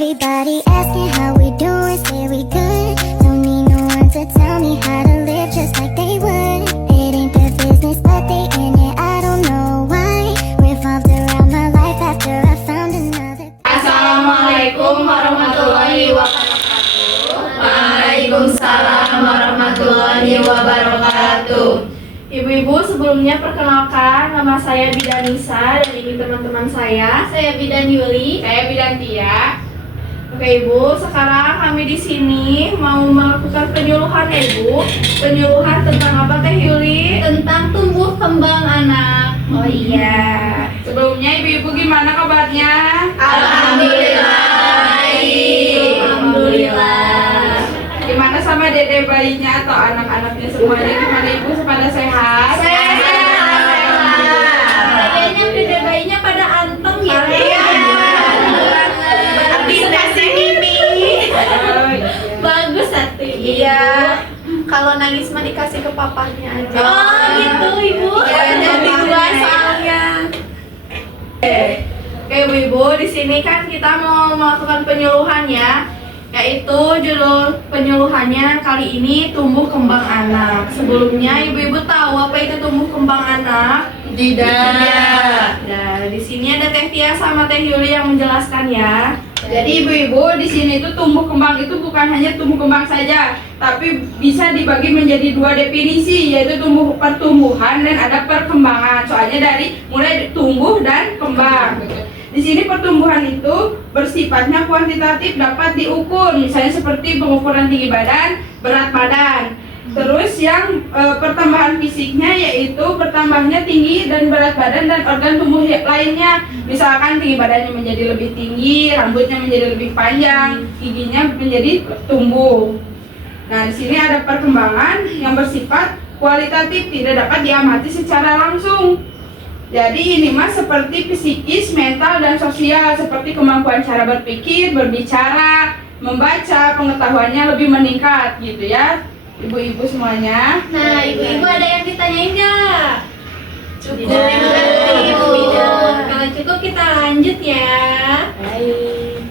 Everybody asking how we doing, say we good. Don't need no one to tell me how to live just like they would. It ain't their business, but they in it, I don't know why. Revolved around my life after I found another. Assalamualaikum warahmatullahi wabarakatuh. Waalaikumsalam warahmatullahi wabarakatuh. Ibu-ibu, sebelumnya perkenalkan, nama saya Bidan Nisa dan ini teman-teman saya. Saya Bidan Yuli. Saya Bidan Tia. Oke Ibu, sekarang kami di sini mau melakukan penyuluhan ya Ibu. Penyuluhan tentang apa Teh Yuli? Tentang tumbuh kembang anak. Oh iya. Sebelumnya Ibu-ibu gimana kabarnya? Alhamdulillah baik. Alhamdulillah. Gimana sama dede bayinya atau anak-anaknya semuanya? Gimana Ibu, pada sehat? Sehat. Kayaknya dede bayinya pada anteng ya. Bagus hati. Iya. Kalau nangis mah dikasih ke papahnya aja. Oh gitu Ibu. Jadi dua soalnya. Oke Ibu, di sini kan kita mau melakukan penyuluhan ya. Yaitu judul penyuluhannya kali ini tumbuh kembang anak. Sebelumnya ibu-ibu tahu apa itu tumbuh kembang anak? Tidak. Nah, di sini ada Teh Tia sama Teh Yuli yang menjelaskan ya. Jadi ibu-ibu, di sini itu tumbuh kembang itu bukan hanya tumbuh kembang saja, tapi bisa dibagi menjadi dua definisi, yaitu pertumbuhan dan ada perkembangan. Soalnya dari mulai tumbuh dan kembang. Di sini pertumbuhan itu bersifatnya kuantitatif, dapat diukur, misalnya seperti pengukuran tinggi badan, berat badan. Terus yang pertambahan fisiknya yaitu bertambahnya tinggi dan berat badan dan organ tubuh lainnya. Misalkan tinggi badannya menjadi lebih tinggi, rambutnya menjadi lebih panjang, giginya menjadi tumbuh. Nah, di sini ada perkembangan yang bersifat kualitatif, tidak dapat diamati secara langsung. Jadi ini mah seperti psikis, mental, dan sosial, seperti kemampuan cara berpikir, berbicara, membaca, pengetahuannya lebih meningkat gitu ya ibu-ibu semuanya. Nah ibu-ibu ada yang ditanyain nggak? Cukup. Kalau cukup kita lanjut ya. Baik.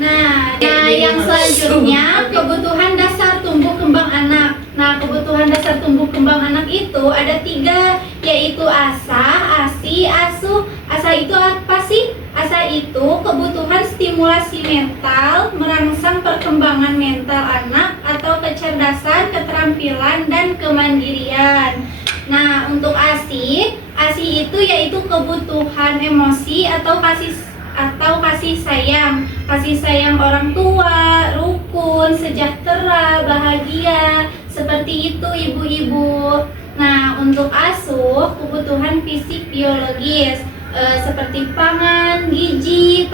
Nah yang selanjutnya kebutuhan dasar tumbuh kembang anak. Nah, kebutuhan dasar tumbuh kembang anak itu ada 3, yaitu asa, asi, asuh. Asa itu apa sih? Asa itu kebutuhan stimulasi mental, merangsang perkembangan mental anak atau kecerdasan, keterampilan, dan kemandirian. Nah, untuk asi itu yaitu kebutuhan emosi atau kasih sayang orang tua, rukun, sejahtera, bahagia, seperti itu ibu-ibu. Nah, untuk asuh kebutuhan fisik biologis seperti pangan, gizi,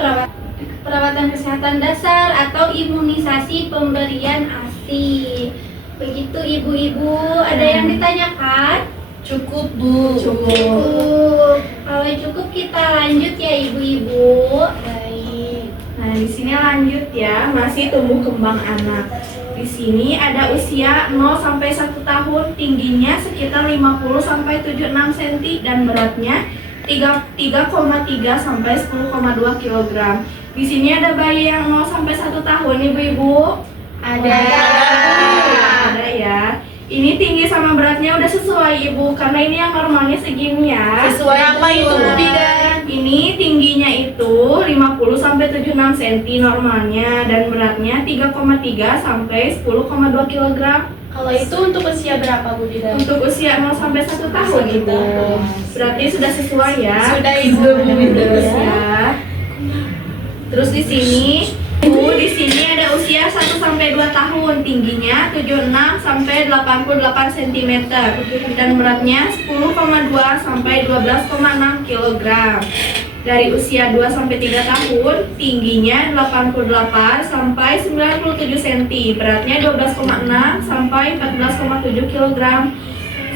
perawatan kesehatan dasar atau imunisasi pemberian ASI. Begitu ibu-ibu. Ada yang ditanyakan? Cukup Bu. Cukup. Kalau cukup kita lanjut ya ibu-ibu. Baik. Nah di sini lanjut ya, masih tumbuh kembang anak. Di sini ada usia 0 sampai 1 tahun, tingginya sekitar 50 sampai 76 cm dan beratnya 3,3 sampai 10,2 kg. Di sini ada bayi yang 0 sampai 1 tahun ibu-ibu. Ada ya. Ini tinggi sama beratnya udah sesuai ibu, karena ini yang normalnya segini ya. Sesuai apa itu Bu Bidan? Ini tingginya itu 50 sampai 76 cm normalnya dan beratnya 3,3 sampai 10,2 kg. Kalau itu untuk usia berapa Bu Bidan? Untuk usia 0 sampai 1 tahun ibu. Berarti sudah sesuai ya. Sudah ibu. Ya. Terus di sini ada usia 1 sampai 2 tahun, tingginya 76 sampai 88 cm dan beratnya 10,2 sampai 12,6 kg. Dari usia 2 sampai 3 tahun, tingginya 88 sampai 97 cm, beratnya 12,6 sampai 14,7 kg.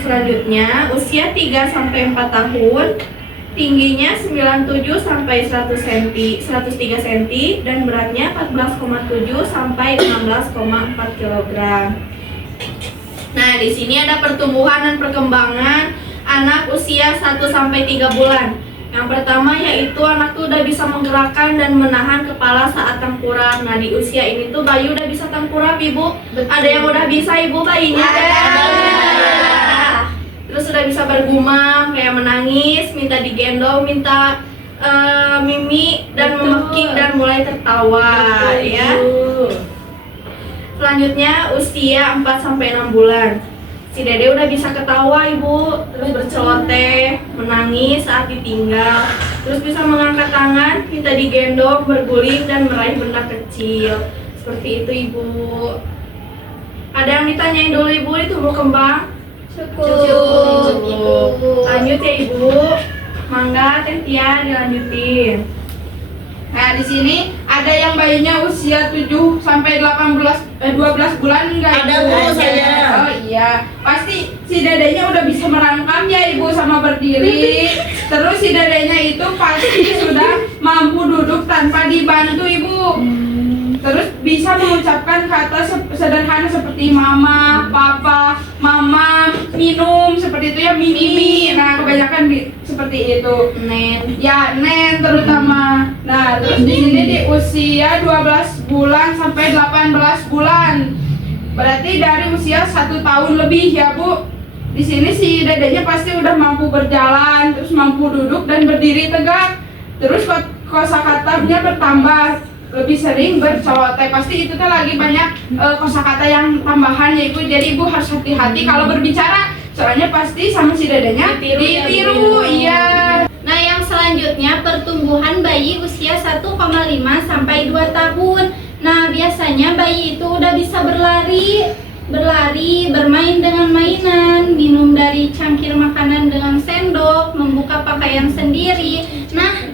Selanjutnya, usia 3 sampai 4 tahun, tingginya 97 sampai 100 cm, 103 cm dan beratnya 14,7 sampai 16,4 kg. Nah, di sini ada pertumbuhan dan perkembangan anak usia 1 sampai 3 bulan. Yang pertama yaitu anak tuh udah bisa menggerakkan dan menahan kepala saat tengkurap. Nah, di usia ini tuh bayi udah bisa tengkurap, Ibu. Ada yang udah bisa, Ibu, bayinya? Ada. Terus udah bisa bergumam, kayak menangis, minta digendong, minta mimi dan memekik dan mulai tertawa, ya. Selanjutnya usia 4-6 bulan. Si Dede udah bisa ketawa, Ibu, terus berceloteh, menangis saat ditinggal, terus bisa mengangkat tangan, minta digendong, berguling, dan meraih benda kecil. Seperti itu, Ibu. Ada yang ditanyain dulu, Ibu, di tumbuh kembang? Cukup. Lanjut ya, Ibu. Mangga, Teh Tia, dilanjutin. Nah, di sini ada yang bayinya usia 7 sampai 12 bulan enggak? Ada, Ibu? Bu, saya. Oh iya, pasti si dedenya udah bisa merangkam ya, Ibu, sama berdiri. Terus si dedenya itu pasti sudah mampu duduk tanpa dibantu, Ibu. Terus bisa mengucapkan kata sederhana seperti mama, papa, mama, minum, seperti itu ya, mimi. Nah, kebanyakan seperti itu. Nen. Ya, nen terutama. Nah, terus di sini di usia 12 bulan sampai 18 bulan. Berarti dari usia 1 tahun lebih ya, Bu. Di sini si dedenya pasti udah mampu berjalan, terus mampu duduk dan berdiri tegak. Terus kosakatanya bertambah, lebih sering berceloteh. Pasti itu tuh lagi banyak kosakata yang tambahan ya, Ibu. Jadi Ibu harus hati-hati kalau berbicara, soalnya pasti sama si dedenya ditiru. Iya. Nah, yang selanjutnya pertumbuhan bayi usia 1,5 sampai 2 tahun. Nah, biasanya bayi itu udah bisa berlari, bermain dengan mainan, minum dari cangkir makanan dengan sendok, membuka pakaian sendiri. Nah,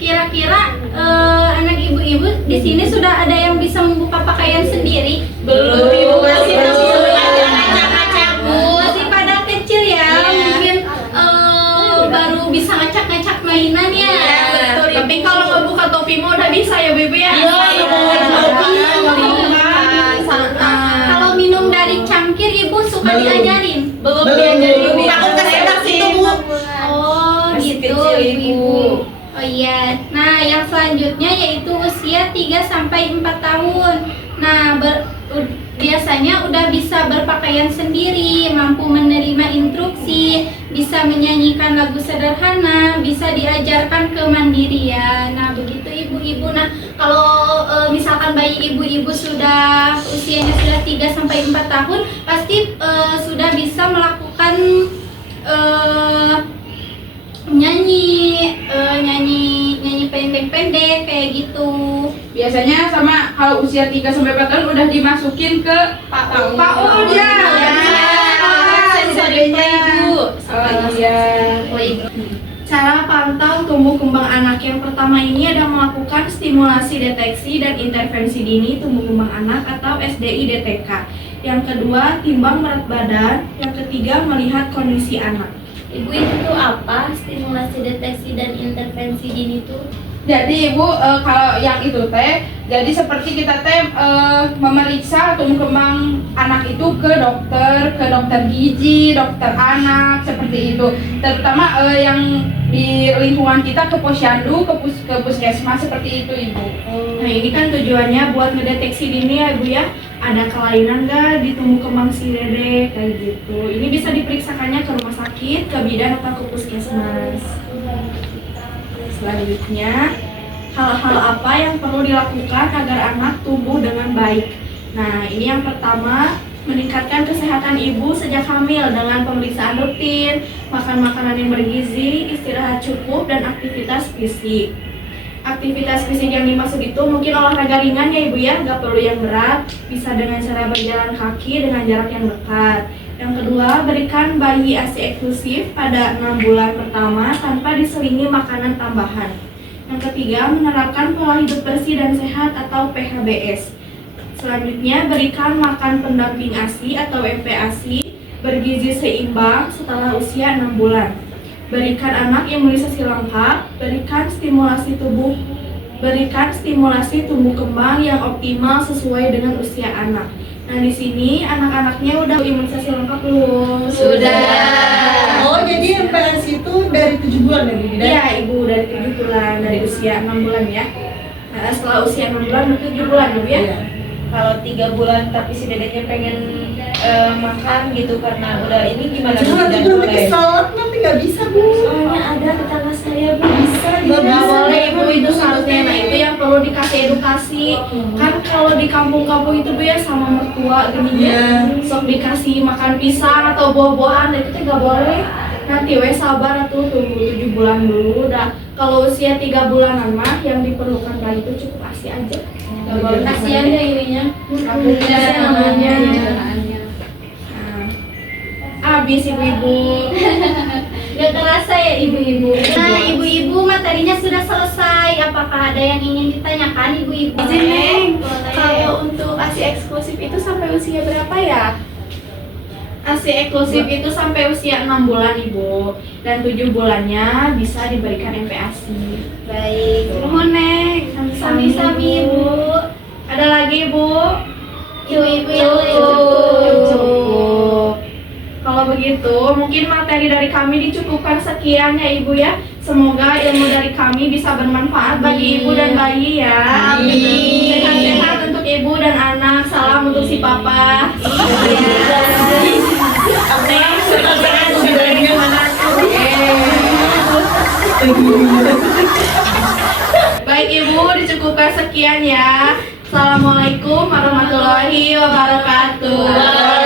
kira-kira anak ibu-ibu di sini sudah ada yang bisa membuka pakaian sendiri? Belum, Ibu, masih ngacak-ngacak, Bu. Masih pada kecil ya, mungkin baru bisa ngacak-ngacak mainan ya. Betul, Ibu. Tapi kalau membuka topi mah udah bisa ya, Bibi ya. Iya, Kalau minum dari cangkir, Ibu suka Belum. diajarin? Belum diajarin, Bu. Takut kesendak situ, Bu. Oh, Masih gitu, kecil, Ibu. Oh iya. Nah, yang selanjutnya yaitu usia 3 sampai 4 tahun. Nah, biasanya udah bisa berpakaian sendiri, mampu menerima instruksi, bisa menyanyikan lagu sederhana, bisa diajarkan kemandirian. Nah, begitu ibu-ibu. Nah, kalau misalkan bayi ibu-ibu sudah usianya sudah 3 sampai 4 tahun, pasti sudah bisa melakukan nyanyi pendek-pendek kayak gitu. Biasanya sama kalau usia 3 sampai 4 tahun udah dimasukin ke PAUD ya. Sensornya, Ibu. Oh iya. Cara pantau tumbuh kembang anak yang pertama ini ada melakukan stimulasi deteksi dan intervensi dini tumbuh kembang anak atau SDI-DTK. Yang kedua, timbang berat badan. Yang ketiga, melihat kondisi anak. Ibu, itu tuh apa? Stimulasi deteksi dan intervensi dini tuh? Jadi Ibu, kalau yang itu teh, jadi seperti kita teh memeriksa tumbuh kembang anak itu ke dokter gizi, dokter anak, seperti itu. Terutama yang di lingkungan kita ke posyandu, ke puskesmas, seperti itu, Ibu. Nah, ini kan tujuannya buat ngedeteksi dini ya, Bu ya. Ada kelainan nggak di tumbuh kembang si Dede kayak gitu. Ini bisa diperiksakannya ke rumah sakit, ke bidan atau ke puskesmas. Selanjutnya, hal-hal apa yang perlu dilakukan agar anak tumbuh dengan baik? Nah, ini yang pertama, meningkatkan kesehatan ibu sejak hamil dengan pemeriksaan rutin, makan makanan yang bergizi, istirahat cukup, dan aktivitas fisik. Aktivitas fisik yang dimaksud itu mungkin olahraga ringan ya Ibu ya, nggak perlu yang berat, bisa dengan cara berjalan kaki dengan jarak yang dekat. Yang kedua, berikan bayi ASI eksklusif pada 6 bulan pertama tanpa diselingi makanan tambahan. Yang ketiga, menerapkan pola hidup bersih dan sehat atau PHBS. Selanjutnya, berikan makan pendamping ASI atau MPASI bergizi seimbang setelah usia 6 bulan. Berikan anak imunisasi lengkap, berikan stimulasi tumbuh kembang yang optimal sesuai dengan usia anak. Nah di sini anak-anaknya udah imunisasi lengkap belum? Oh, jadi MPAS itu dari 7 bulan ya, Bu? Iya ibu, dari 7 bulan, dari usia 6 bulan ya. Nah, setelah usia 6 bulan, 7 bulan ibu ya. Iya. Kalau 3 bulan tapi si dedeknya pengen makan gitu karena udah ini gimana? Jangan Dan juga boleh. kesel, nanti nggak bisa, Bu. Soalnya ada tetangga saya Bu bisa Nggak dia. boleh ibu, itu seharusnya. Nah itu yang perlu dikasih edukasi. Kan kalau di kampung-kampung itu bu ya sama mertua gini ya, sok dikasih makan pisang atau buah-buahan, itu teh nggak boleh. Nanti we sabar tuh tunggu 7 bulan dulu. Udah kalau usia 3 bulanan mah yang diperlukan bayi itu cukup ASI aja. Nggak boleh. Kasihan ya ininya. Kasihan namanya. Abis ibu-ibu. Gak terasa ya ibu-ibu. Nah ibu-ibu materinya sudah selesai. Apakah ada yang ingin ditanyakan ibu-ibu? Izin Neng, Boleh. kalau untuk ASI eksklusif itu sampai usia berapa ya? ASI eksklusif itu sampai usia 6 bulan ibu, dan 7 bulannya bisa diberikan MPASI. Baik. Nuhun Neng, Sami-sami ibu. Ada lagi ibu? Ibu-ibu yang lain Cukup. Kalau begitu, mungkin materi dari kami dicukupkan sekian ya ibu ya. Semoga ilmu dari kami bisa bermanfaat bagi ibu dan bayi ya. Amin. Sehat-sehat untuk ibu dan anak. Salam untuk si papa. Baik ibu, dicukupkan sekian ya. Assalamualaikum warahmatullahi wabarakatuh.